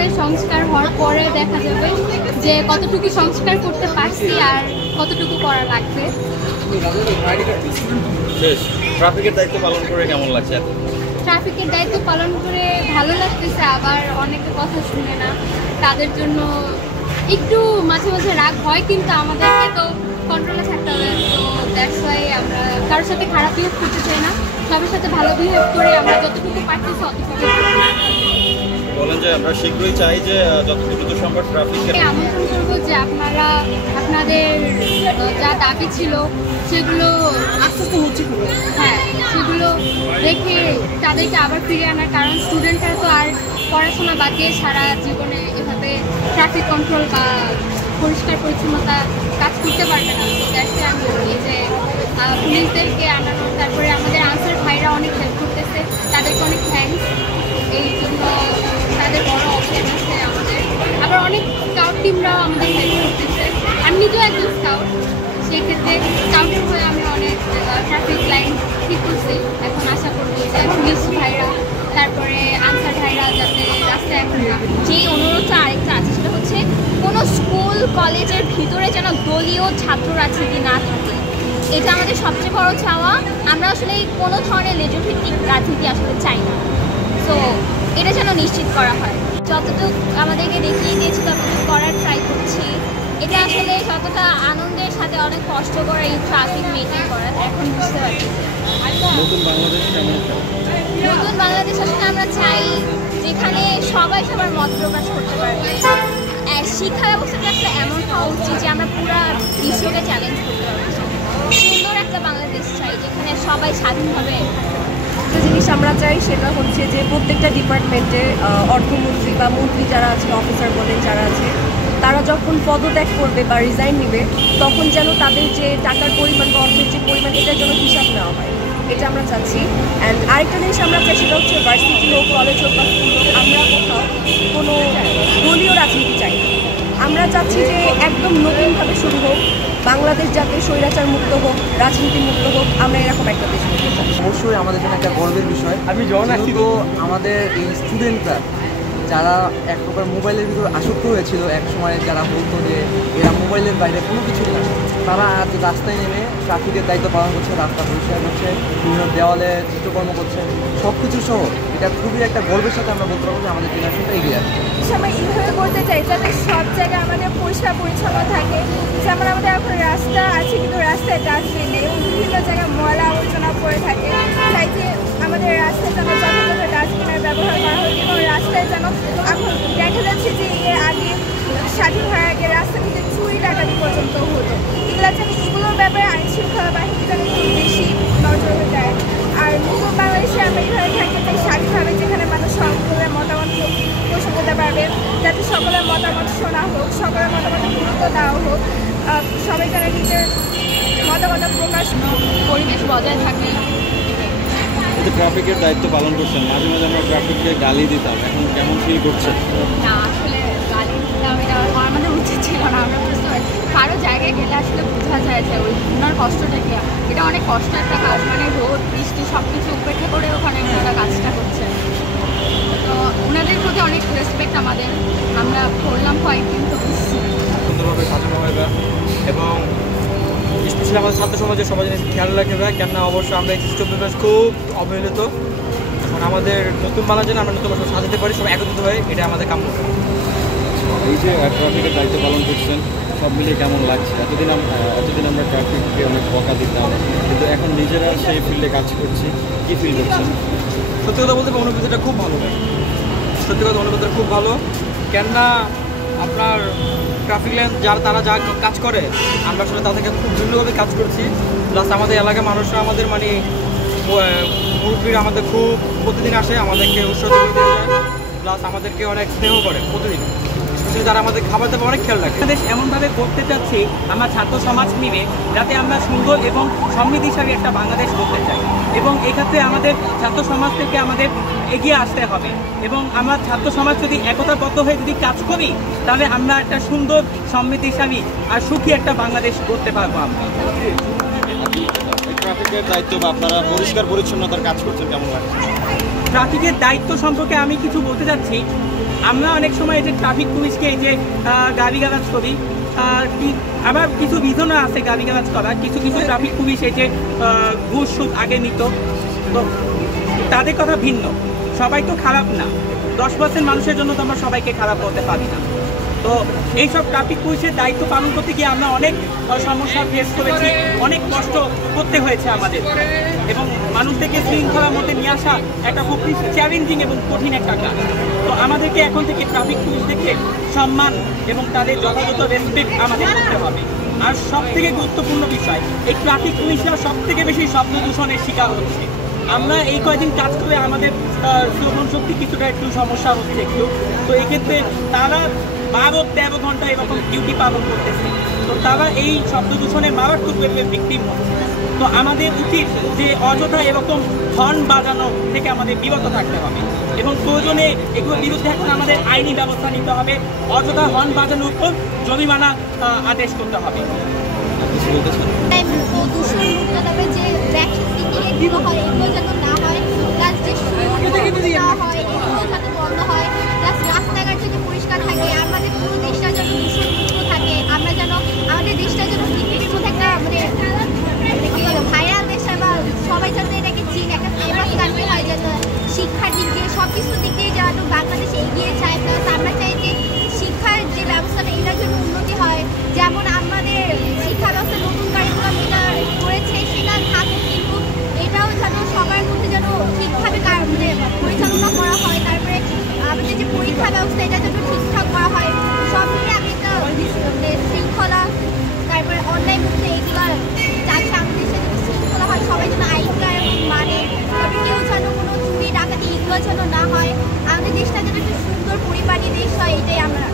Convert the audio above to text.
লাগতেছে, সংস্কার হওয়ার পরে দেখা যাবে যে কতটুকু সংস্কার করতে পারছি আর কতটুকু করা লাগবে। ট্রাফিকের দায়িত্ব পালন করে কেমন লাগছে? ট্রাফিকের দায়িত্ব পালন করে ভালো লাগতেছে, আবার অনেকে কথা শুনে না, তাদের জন্য একটু মাঝে মাঝে রাগ হয়, কিন্তু আমাদেরকে তো কন্ট্রোলে থাকতে হবে। তো দ্যাটস ওয়াই আমরা কারোর সাথে খারাপ বিহেভ করতে চাই না, সবার সাথে ভালো বিহেভ করে আমরা যতটুকু পারতেছি অতটুকু বলেন যে আমরা শীঘ্রই চাই যে যতটুকু দ্রুত সম্ভব ট্রাফিককে আমন্ত্রণ করবো যে আপনারা আপনাদের যা দাবি ছিল সেগুলো আস্তে আস্তে উচিত, হ্যাঁ সেগুলো রেখে তাদেরকে আবার ফিরিয়ে আনার, কারণ স্টুডেন্টরা তো আর পড়াশোনা বাদ দিয়ে সারা জীবনে এভাবে ট্রাফিক কন্ট্রোল বা পরিষ্কার পরিচ্ছন্নতা কাজ করতে পারবে না। তো দ্যাটসে আমি বলি যে পুলিশদেরকে আনানো, তারপরে আমাদের আনসার ভাইরা অনেক হেল্প করতেছে, তাদেরকে অনেক থ্যাঙ্কস। এই জন্য তাদের বড় অবদান আছে আমাদের, আবার অনেক স্কাউট টিমরাও আমাদের হেল্প করতেছে। আমি নিজেও একজন স্কাউট, সেই ক্ষেত্রে স্কাউটের হয়ে আমি অনেক ট্রাফিক লাইন ঠিক করছি। এখন আশা করবো যে পুলিশ ভাইরা তারপরে আনসার ভাইরা যাতে রাস্তায় এখন যেই অনুরোধটা আরেকটা আছে সেটা হচ্ছে কোনো স্কুল কলেজের ভিতরে যেন দলীয় ছাত্র রাজনীতি না থাকে, এটা আমাদের সবচেয়ে বড় চাওয়া। আমরা আসলে কোনো ধরনের লেজভিত্তিক রাজনীতি আসলে চাই না, তো এটা যেন নিশ্চিত করা হয়। যতটুকু আমাদেরকে দেখিয়ে দিয়েছি ততটুকু করার ট্রাই করছি। এটা আসলে যতটা আনন্দের সাথে অনেক কষ্ট করে এই ট্রাফিক মেনটেন করা, এখন বুঝতে পারছি। নতুন বাংলাদেশ কেমন? নতুন বাংলাদেশ আসলে আমরা চাই যেখানে সবাই সবার মত প্রকাশ করতে পারবে। শিক্ষা ব্যবস্থাটা আসলে এমন হওয়া উচিত যে আমরা পুরো বিশ্বকে চ্যালেঞ্জ করতে পারবো। সুন্দর একটা বাংলাদেশ চাই যেখানে সবাই স্বাধীনভাবে। একটা জিনিস আমরা চাই সেটা হচ্ছে যে প্রত্যেকটা ডিপার্টমেন্টে অর্থমন্ত্রী বা মন্ত্রী যারা আছে, অফিসার বলেন যারা আছে, তারা যখন পদত্যাগ করবে বা রিজাইন নেবে তখন যেন তাদের যে টাকার পরিমাণ বা অর্থের যে পরিমাণ এটার জন্য হিসাব নেওয়া হয়, এটা আমরা চাচ্ছি। অ্যান্ড আরেকটা জিনিস আমরা চাই সেটা হচ্ছে ভার্সিটি হোক, কলেজ হোক বা স্কুল হোক, আমরা কোথাও কোনো দলীয় রাজনীতি চাই না। আমরা চাচ্ছি যে একদম নতুনভাবে শুরু হোক, বাংলাদেশ যাতে স্বৈরাচার মুক্ত হোক, রাজনীতি মুক্ত হোক, আমরা এরকম একটা দেশ করতে চাই। অবশ্যই আমাদের জন্য একটা গর্বের বিষয়। কিন্তু আমাদের এই স্টুডেন্টরা যারা এক প্রকার মোবাইলের ভিতর আসক্ত হয়েছিল এক সময়, যারা বলতো যে এরা মোবাইলের বাইরে কোনো কিছু না, তারা আজ রাস্তায় নেমে ট্রাফিকের দায়িত্ব পালন করছে, রাস্তা পরিষ্কার করছে, বিভিন্ন দেওয়ালে চিত্রকর্ম করছে, সব কিছু সহ এটা খুবই একটা গর্বের সাথে আমরা বলতে পারবো যে আমাদের জেনারেশনটা এগিয়ে আসছে। সবাই এইভাবে করতে চাই যাতে সব জায়গায় আমাদের পরিষ্কার পরিচ্ছন্ন থাকে। যেমন আমাদের এখন রাস্তা আছে কিন্তু রাস্তায় ডাস্টবিন নেই, বিভিন্ন জায়গায় ময়লা আবর্জনা পড়ে থাকে। তাই যে আমাদের রাস্তায় যেন যথাযথ ডাস্টবিনের ব্যবহার করা হয়, এবং রাস্তায় যেন এখন দেখা যাচ্ছে যে এর আগে স্বাধীন হওয়ার আগে রাস্তা থেকে চুরি ডাকাতি পর্যন্ত হতো। এগুলোর ব্যাপারে আইন শৃঙ্খলা বাহিনী যেন একটু বেশি নজর দেয়। আর নতুন বাংলাদেশে আমরা এইভাবে থাকতে চাই স্বাধীনভাবে, যেখানে মানুষ সকলের মতামত পোষণ করতে পারবে, যাতে সকলের মতামত শোনা হোক, সকলের মতামত গুরুত্ব দেওয়া হোক, সবাই যেন নিজের মতামত প্রকাশ, পরিবেশ বজায় থাকে। ট্রাফিকের দায়িত্ব পালন করছেন, মাঝে মাঝে আমরা ট্রাফিককে গালি দিতাম, এখন কেমন ফিল করছেন? না আসলে গালি দিতাম, এটা আমাদের উচিত ছিল না। আমরা বুঝতে পারছি কারো জায়গায় গেলে আসলে বোঝা যায় যে ওনার কষ্টটা কি। এটা অনেক কষ্ট একটা কাজ, মানে রোদ বৃষ্টি সব কিছু উপেক্ষা করে ওখানে ওনারা কাজটা করছে। তো ওনাদের প্রতি অনেক রেসপেক্ট আমাদের, আমরা করলাম কয়েকদিন তো সুন্দরভাবে সাজানো হবে, এবং স্পেশালি আমাদের ছাত্র সমাজের সবাই জিনিস খেয়াল রাখবে। কেননা অবশ্যই আমরা এই 24 মাস খুব অবহেলিত, এখন আমাদের নতুন বাংলার জন্য আমরা নতুন বছর সাজাতে পারি সবাই একত্রিত হয়ে, এটা আমাদের কাম্য। এই যে ট্রাফিকের দায়িত্ব পালন করছেন, সব মিলিয়ে কেমন লাগছে? এতদিন আমরা ট্রাফিককে অনেক বকা দিতাম, কিন্তু এখন নিজেরা সেই ফিল্ডে কাজ করছি, কী ফিল করছেন? সত্যি কথা বলতে অনুভূতিটা খুব ভালো, সত্যি কথা অনুভূতিটা খুব ভালো। কেননা আপনার ট্রাফিক লাইন তারা যা কাজ করে আমরা আসলে তাদেরকে খুব ভিন্নভাবে কাজ করছি। প্লাস আমাদের এলাকার মানুষরা আমাদের মানে মুরব্বীরা আমাদের খুব প্রতিদিন আসে, আমাদেরকে উৎসাহ দিতে যায়, প্লাস আমাদেরকে অনেক স্নেহ করে প্রতিদিন, স্পেশালি যারা আমাদের খাবার দাবার অনেক খেয়াল রাখে। বাংলাদেশ এমনভাবে করতে চাচ্ছি আমরা ছাত্র সমাজ মিলে, যাতে আমরা সুন্দর এবং সমৃদ্ধিশালী একটা বাংলাদেশ করতে চাই, এবং এক্ষেত্রে আমাদের ছাত্র সমাজ থেকে আমাদের এগিয়ে আসতে হবে। এবং আমরা ছাত্র সমাজ যদি একতাবদ্ধ হয়ে যদি কাজ করি, তাহলে আমরা একটা সুন্দর সমৃদ্ধিশালী আর সুখী একটা বাংলাদেশ করতে পারবো। আমরা ট্রাফিকের দায়িত্ব বা আপনারা পরিষ্কার পরিচ্ছন্নতার কাজ করছেন, কেমন লাগছে? ট্রাফিকের দায়িত্ব সম্পর্কে আমি কিছু বলতে চাচ্ছি। আমরা অনেক সময় এই যে ট্রাফিক পুলিশকে এই যে গালিগালাজ করি, আবার কিছু রিজনও আছে গালিগালাজ করার। কিছু কিছু ট্রাফিক পুলিশ এই যে ঘুষ সুদ আগে নিত, তো তাদের কথা ভিন্ন। সবাই তো খারাপ না, 10% মানুষের জন্য তো আমরা সবাইকে খারাপ বলতে পারি না। তো এইসব ট্রাফিক পুলিশের দায়িত্ব পালন করতে গিয়ে আমরা অনেক সমস্যা ফেস করেছি, অনেক কষ্ট করতে হয়েছে আমাদের, এবং মানুষদেরকে শৃঙ্খলার মধ্যে নিয়ে আসা একটা খুব চ্যালেঞ্জিং এবং কঠিন একটা কাজ। তো আমাদেরকে এখন থেকে ট্রাফিক পুলিশদেরকে সম্মান এবং তাদের যথাযথ রেসপেক্ট আমাদের করতে হবে। আর সব থেকে গুরুত্বপূর্ণ বিষয়, এই ট্রাফিক পুলিশরা সব থেকে বেশি শব্দ দূষণের শিকার হচ্ছে। আমরা এই কয়েকদিন কাজ করে আমাদের শ্রবণ শক্তি কিছুটা একটু সমস্যা হচ্ছে একটু, তো এক্ষেত্রে তারা 12-13 ঘন্টা এরকম ডিউটি পালন করতেছে, তো তারা এই শব্দ দূষণের মারাত্মক ভিকটিম হচ্ছে। তো আমাদের উচিত যে অযথা এরকম হর্ন বাজানো থেকে আমাদের বিরত থাকতে হবে, এবং প্রয়োজনে এগুলোর বিরুদ্ধে এখন আমাদের আইনি ব্যবস্থা নিতে হবে। অযথা হর্ন বাজানোর উপর জরিমানা আদেশ করতে হবে। দূষণ মুক্ত তবে যে ভ্যাকসিন এগুলো হয়, এগুলো যেন না হয়, প্লাস যে না হয় এগুলো যাতে বন্ধ হয়, প্লাস রাস্তাঘাট যদি পরিষ্কার থাকে, আমাদের পুরো দেশটা যেন দূষণ মুক্ত থাকে, আমরা যেন আমাদের দেশটা যেন পৃথিবীর মধ্যে একটা মানে ভাইরাল দেশ বা সবাই যেন এটাকে চিন একটা ফেমাস কান্ট্রি হয়, যেন শিক্ষার দিক দিয়ে সব কিছুর দিক দিয়ে যেন বাংলাদেশ এগিয়ে যায়। প্লাস আমরা চাই যে শিক্ষার যে ব্যবস্থাটা এটার জন্য উন্নতি হয়, যেমন আমাদের শিক্ষা ব্যবস্থা নতুন কারিকুলাম যেটা করেছে সেটা থাকুক, কিন্তু এটাও যেন সবার মধ্যে যেন ঠিকভাবে মানে পরিচালনা করা হয়। তারপরে আমাদের যে পরীক্ষা ব্যবস্থা এটা যেন ঠিকঠাক করা হয়। সব মিলে আমি একটা শৃঙ্খলা, তারপরে অনলাইন মুক্ত এগুলো চাচ্ছে আমাদের দেশে যেন শৃঙ্খলা হয়, সবাই যেন আইনটা এবং মানে, তবে কেউ যেন কোনো চুরি ডাকাতি এগুলো যেন না হয়, আমাদের দেশটা যেন একটা সুন্দর পরিপাটি দেশ হয়, এটাই আমরা